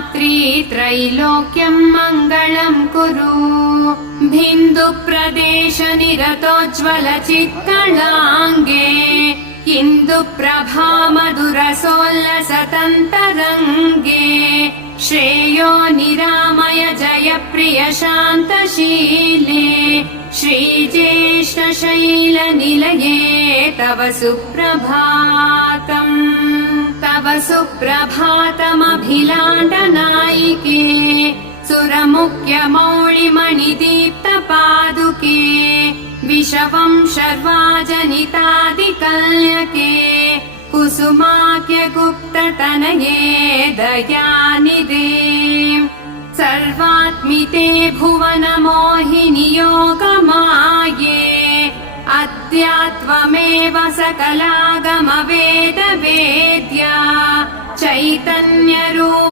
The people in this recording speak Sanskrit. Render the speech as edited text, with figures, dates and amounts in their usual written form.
धात्री त्रैलोक्यं मङ्गलं कुरु बिन्दुप्रदेशनिरतोज्ज्वलचित्कलाङ्गे इन्दुप्रभामधुरसोल्लसतन्तरङ्गे श्रेयो निरामय जयप्रिय शान्तशीले श्रीज्येष्ठशैलनिलये तव सुप्रभातम् तव सुप्रभातमभिलाण्डनायिके सुरमुख्यमौळिमणिदीप्तपादुके विषवंशर्वाजनितादिकल्यके कुसुमाख्यगुप्ततनये दयानिधे सर्वात्मिते भुवनमोहिनि योगमाये अद्यात्वमेव सकलागमवेदवेद्या चैतन्यरूप